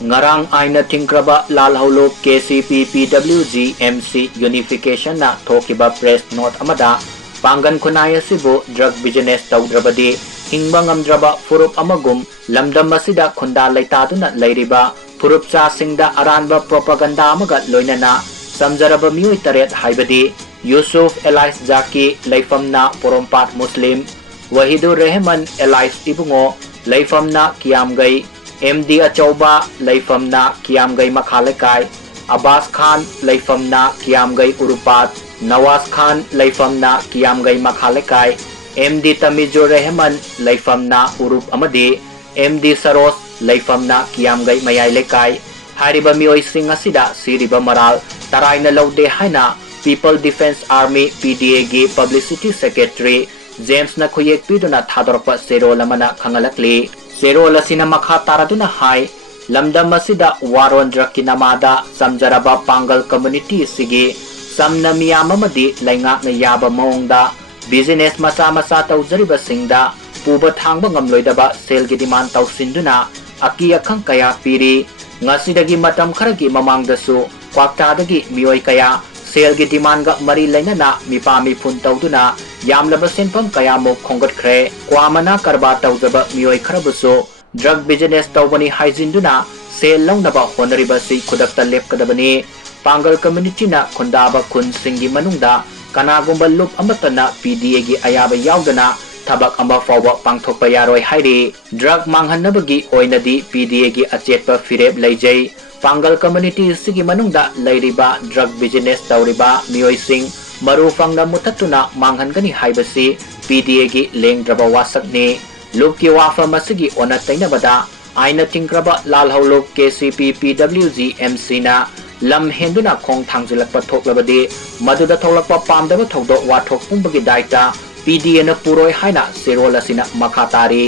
ngarang aina tingkraba lalhaulop KCPPWG MC Unification na thokiba press note amada Pangan Khunai asibu drug business tawdrabadi hingba ngamdraba furup amagum lamdam masida khunda laitaduna leiriba furupcha Singda aranba propaganda amaga loinana samjaraba mioi taret haibadi Yusuf Elais Zaki Laifamna Porompat Muslim Wahidur Rehman Elais Ibungo Laifamna Kiamgai MD CHAOBA Laifamna Kiamgai Makhalekai Abbas Khan Laifamna Kiamgai Urupat Nawaz Khan Laifamna Kiamgai Makhalekai MD Tamizur Rehman Laifamna Urup Amadi MD Saros Laifamna Kiamgai Mayai Lekai Hariba mioi sing asida siriba maral taraina laude haina People Defense Army PDA gi Publicity Secretary James na khuyek piduna thadorpa serol amana khangalakli serol asina makha taraduna hai lamdam masida waron drakinamada samjaraba Pangal community sigi samna miyam amadi laingak na yaba maungda business macha macha tawjariba singda puba thangba ngamloidaba sel gi demand tawsinduna aki akhang kaya piri ngasidagi matam kharagi mamangdasu kwakta-dagi mioi kaya sel gi demand ga mari lainana mipami phun tawduna yamlaba senpam kaya mo khongatkhre kwamana karba tawjaba mioi kharabusu drug business tawbani haijinduna sel launaba honariba si khudakta lepkadabani Pangal community na Khundaba Khun singi manungda kanagumba lup amatana PDA gi Ayaba Yaodana Thabak amba fawba Pangthokpa Yaroi hairi drug manghanabagi oinadi PDA gi achetpa fireb leijai Pangal community sigi manungda leiriba drug business tawriba mioi sing maru fangna mutatuna manghangani haibasi PDA gi lengdraba wasakni lupki wafa masigi ona tainabada aina tingkraba lalhaulop KCPPWG MC na lam henduna khong thangjilakpa thoklabadi maduda tholakpa pamdaba thodok wathok pumbagi daita PDA na puroi haina serol asina makhatari